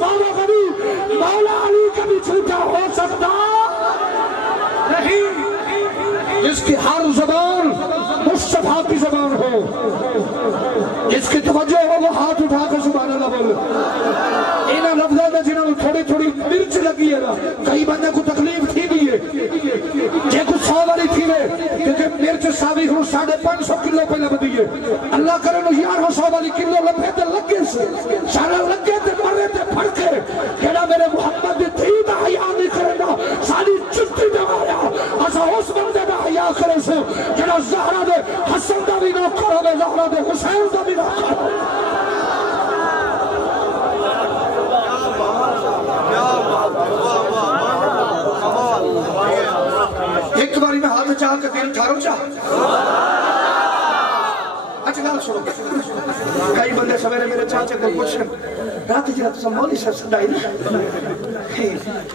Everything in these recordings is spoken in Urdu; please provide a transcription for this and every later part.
مولا غنی مولا علی کبھی جھوٹا ہو سکتا نہیں، جس کی ہر زبان مصطفیٰ کی زبان ہو، جس کی توجہ ہو وہ ہاتھ اٹھا کر سبحان اللہ بولے۔ انہاں لفظوں میں جنہوں تھوڑی تھوڑی مرچ لگی ہے نا، کئی بندے کو تکلیف تھی بھی ہے جے کو 100 والی تھی ہے کیونکہ مرچ ساوی ہوں 550 کلو پہ لبدی ہے، اللہ کرے نو 1100 والی کلو لبھے تے لگے سے سارا لگے تے مرے تے پھڑکے کہنا میرے محمد دی تھی دا حیاء نہیں کرے گا ساری چٹی دوایا اسا اس بندے دا حیاء کرے سے کہنا زہرہ دے حسن دا بھی نہ کرو گے زہرہ دے حسین دا بھی نہ کرو۔ ایک باری میں ہاتھ چاہ کے دل ٹھارو چاہ اچھا گال سنو، کئی بندے سویرے میرے چاچے کو پوچھیں رات جی رات مولی سر صدائی نا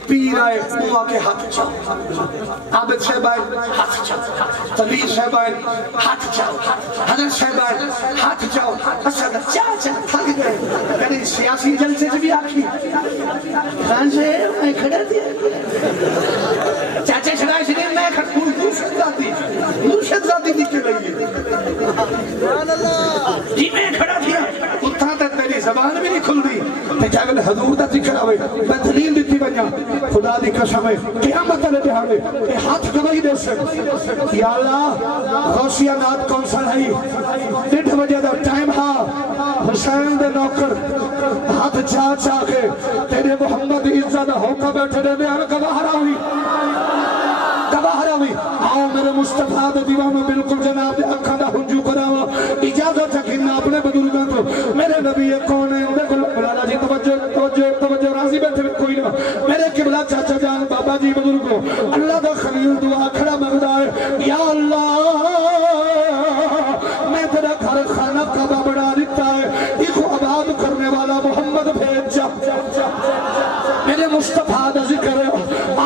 پیر آئے موا کے ہاتھ چاہ، عابد صاحبائن ہاتھ چاہ، تنویر صاحبائن ہاتھ چاہ، حضرت صاحبائن ہاتھ چاہ، اسد چاچا تھک گئے کہنے سیاسی جلسے سے بھی آکھی خان سے میں کھڑا دیا چاچے چھڑائے سے میں کھڑا مرشد ذاتی نکے لگی جی میں کھڑا تھیا اتھا تے تیری زبان بھی نہیں کھل دی تے جاگل حضور دا ذکر آوے میں دلیل دیتی بنیا خدا دی قسم ہے قیامت علیہ جہانے اے ہاتھ گواہی دے سے یا اللہ غوثیہ نات کون سا ہے 1:30 بجے دا ٹائم ہاں حسین دے نوکر ہاتھ چاہ چاہ کے تیرے محمد عزت ہوکا بیٹھے دے میں گواہ راوی گواہ راوی آؤ میرے مصطفیٰ دے دیوانو بالکل جناب دے اکھاں دا ہنجو کراوا اجازت ہے کہ اپنے بدرگاں تو میرے نبی کون ہے دیکھو مولانا جی توجہ راضی بیٹھے کوئی نہ میرے قبلہ چاچا جان بابا جی بزرگو اللہ دا خلیل دعا کھڑا مانگدا ہے یا اللہ میں تیرا گھر خانہ کعبہ بڑھا دیتا ہے دیکھو آباد کرنے والا محمد بھیج جا میرے مصطفیٰ دا ذکر ہے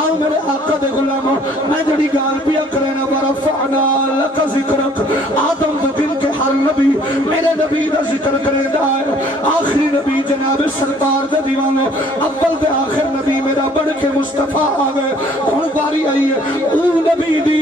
آؤ میرے آقا دے غلاموں میں جڑی گال پیا کرینا ورفعنا لک ذکرک آدم دا دن کے ہر نبی میرے نبی دا ذکر کرینا ہے آخری نبی جناب سرکار دا دیوانو اول دے آخر نبی میرا بڑھ کے مصطفیٰ آگئے ہون باری آئی ہے او نبی دی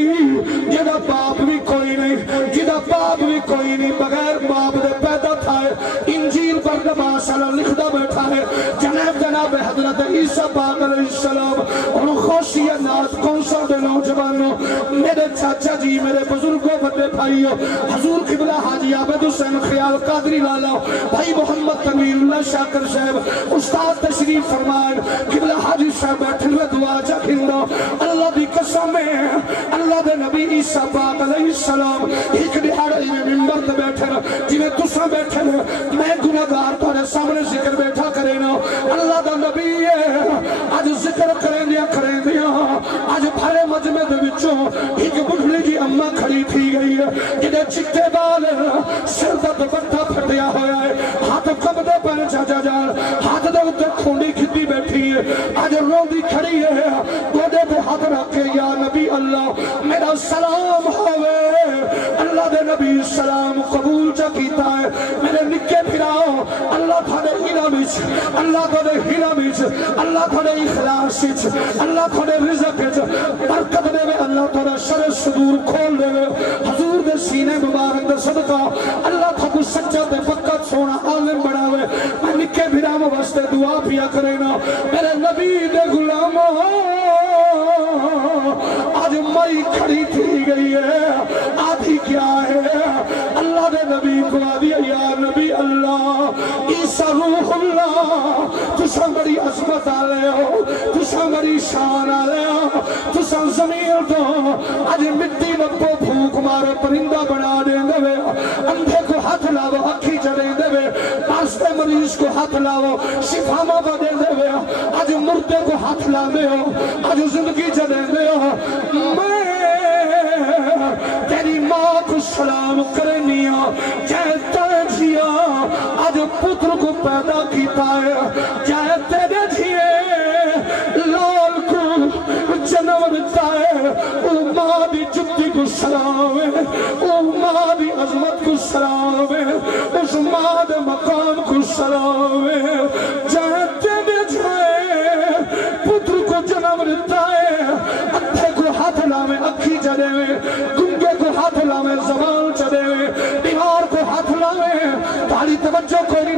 جدا باپ بھی کوئی نہیں جدا باپ بھی کوئی نہیں بغیر باپ دے پیدا تھا ہے انجیل پر نبا صلی لکھدا بیٹھا ہے جناب حضرت عیسیٰ پاک علیہ السلام اور خوشی ناز کونسل دے نوجوانوں میرے چاچا جی میرے بزرگوں بڑے بھائیوں حضور قبلہ حاجی عابد حسین خیال قادری والا بھائی محمد تنویر اللہ شاکر صاحب استاد تشریف فرمان قبلہ حاجی صاحب بیٹھے ہوئے دعا چاکھنڈا اللہ دی قسم ہے اللہ دے نبی عیسیٰ پاک علیہ السلام ایک دہاڑ میں ممبر تے بیٹھے جنہیں تساں بیٹھے میں گناہگار تھوڑے سامنے ذکر بیٹھا کرے نا اللہ دا نبی ہے آج ذکر کریں دیا آج بھرے مجمع دے بچوں ایک بڑھلی جی اممہ کھڑی تھی گئی ہے جنہیں چکتے بال سر دا دوپٹہ پھٹیا ہویا ہے ہاتھ کب دے پر چاچا جان ہاتھ دے اتنے کھونڈی کھتی بیٹھی ہے آج روندی کھڑی ہے گودے پہ ہاتھ رکھے یا نبی اللہ میرا سلام ہوئے اللہ دے نبی سلام قبول چا کیتا ہے میرے نکے پھراؤ اللہ تھانے علامش اللہ تھانے ہلامش اللہ تھانے اخلاصش اللہ تھانے رزقش برکت دے میں اللہ تھانے شر صدور کھول دے حضور دے سینے مبارک دے صدقہ اللہ تھانے سچا دے پکا سونا عالم بڑھاوے میں نکے پھراؤ واسطے دعا پیا کرینا میرے نبی دے غلاموں آج مائی کھڑی تھی گئی ہے آدھی کیا ہے اللہ دے نبی کو آدھی یا نبی اللہ عیسیٰ روح اللہ تساں بڑی عظمت آلے ہو تساں بڑی شان آلے ہو تساں زمین تو آج مٹی نپو پھوک مارے پرندہ بنا دیں دے اندھے کو ہاتھ لاؤ اکھی چڑھیں دے پاستے مریض کو ہاتھ لاؤ شفا مابا دیں دے آج مردے کو ہاتھ لاؤ ہو آج زندگی چڑھیں دے ہو میں تیری ماں کو سلام کرنیا جائے جیا آج پتر کو پیدا کیتا ہے جائے تیرے جیے لال کو جنم دیتا ہے او ماں دی جتی کو سلام ہے او ماں دی عظمت کو سلام ہے اس ماں دے مقام کو سلام ہے جائے تیرے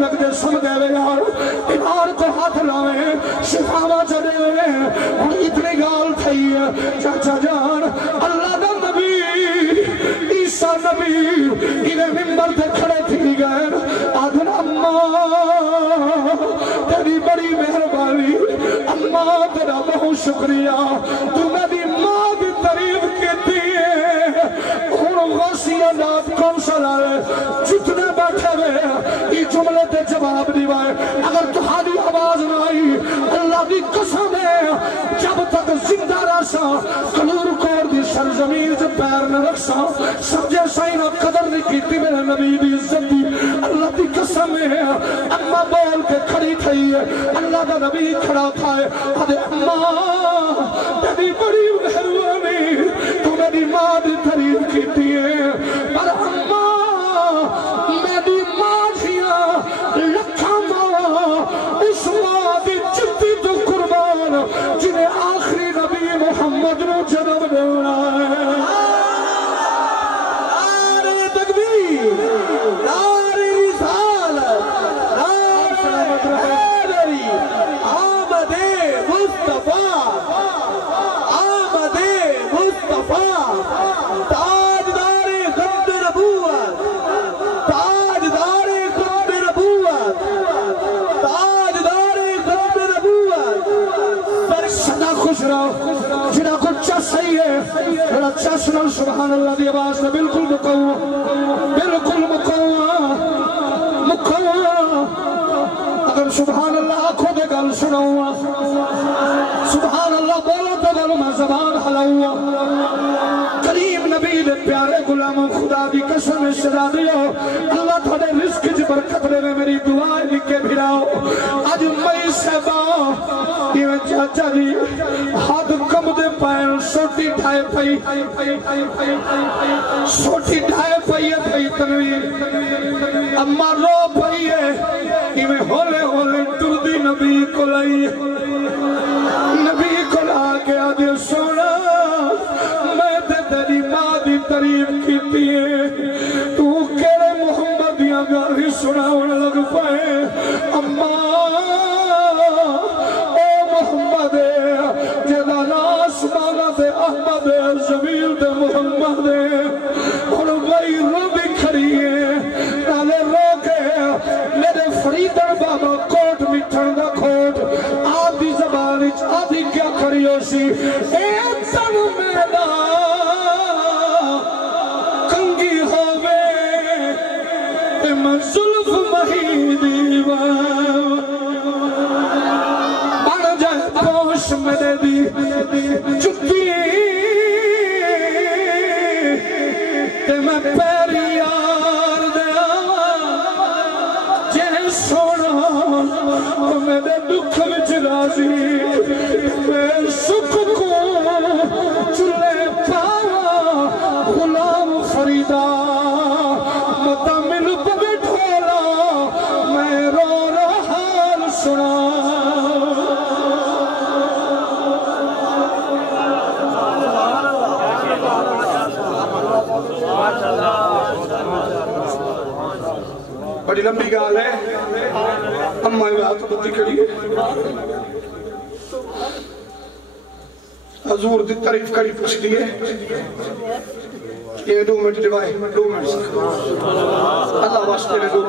لگ دے سم دے وے یار بیمار کو ہاتھ لاوے شفاوا چڑے وے اور اتنی گال تھئی ہے چاچا جان اللہ دا نبی عیسیٰ نبی انہیں ممبر تے کھڑے تھی گئے آدھن اماں تیری بڑی مہربانی اماں تیرا بہت شکریہ تو میری ماں دی تعریف کیتی ہے اور غوثیہ نات کون سلائے جتنے بیٹھے ہوئے یہ جملے تے جواب دیوائے اگر تمہاری آواز نہ آئی اللہ دی قسم ہے جب تک زندہ رہسا کلور کور دی سرزمین سے پیر نہ رکھسا سمجھے سائنہ قدر نہیں کیتی میرے نبی دی عزت دی اللہ دی قسم ہے اماں بول کے کھڑی تھی ہے اللہ دا نبی کھڑا تھا ہے آدھے اماں تیری بڑی مہربانی تو میری ماں دی تعریف کیتی ہے پر اماں میری ماں جھیا لکھا ماں اس ماں دی جتی تو قربان جنہیں آخری نبی محمد نے جنم دینا ہے نعرہ تکبیر نعرہ رسالت نعرہ حیدری آمد مصطفیٰ آمد مصطفیٰ تاجدار ختم نبوت تاجدار ختم نبوت تاجدار ختم نبوت سدا خوش رہو جنہ کو چس صحیح ہے میرا چس نہ سبحان اللہ دی آواز میں بالکل مقوع اگر سبحان اللہ آنکھوں دے گل سناؤں سبحان اللہ بولو تو بولو میں زبان حلاؤں کریم نبی دے پیارے غلام خدا دی قسم شدا دیو اللہ تھوڑے رزق جی برکت دے میں میری دعائیں لکھے بھیراؤ آج مئی صحبہ یہ چاچا جی ہاتھ کم دے پائن سوٹی ڈھائے پئی سوٹی ڈھائے پئی تنویر اما رو پئی ہے یہ ہولے ہولے ٹردی نبی کو لئی نبی کو لا کے آدھے سونا میں تے تیری ماں دی تعریف کیتی ہے تو کیڑے محمد یا گالی سناون لگ پائے اماں او محمد جدا ناس مانا دے احمد زمین دے محمد اور بھائی رو بھی کھڑی ہے نالے رو کے میرے فریدر بابا کوٹ مٹھن دا کھوٹ آدھی زبان آدھی کیا کھڑی ہو سی ایک سن میرا کنگی ہوئے میں ظلف مہی دیوان بڑھ جائے پوش میرے دی چکی تے میں پیری یار دیا جے سونا میرے دکھ وچ راضی میں سکھ کو چلے پاوا غلام فریدا متا مل پہ ڈھولا میں رو حال سنا بڑی لمبی گال ہے اماں بات بتی کھڑی ہے حضور دی تعریف کری پوچھ دیئے یہ 2 منٹ دیوائے 2 منٹ اللہ واسطے نے 2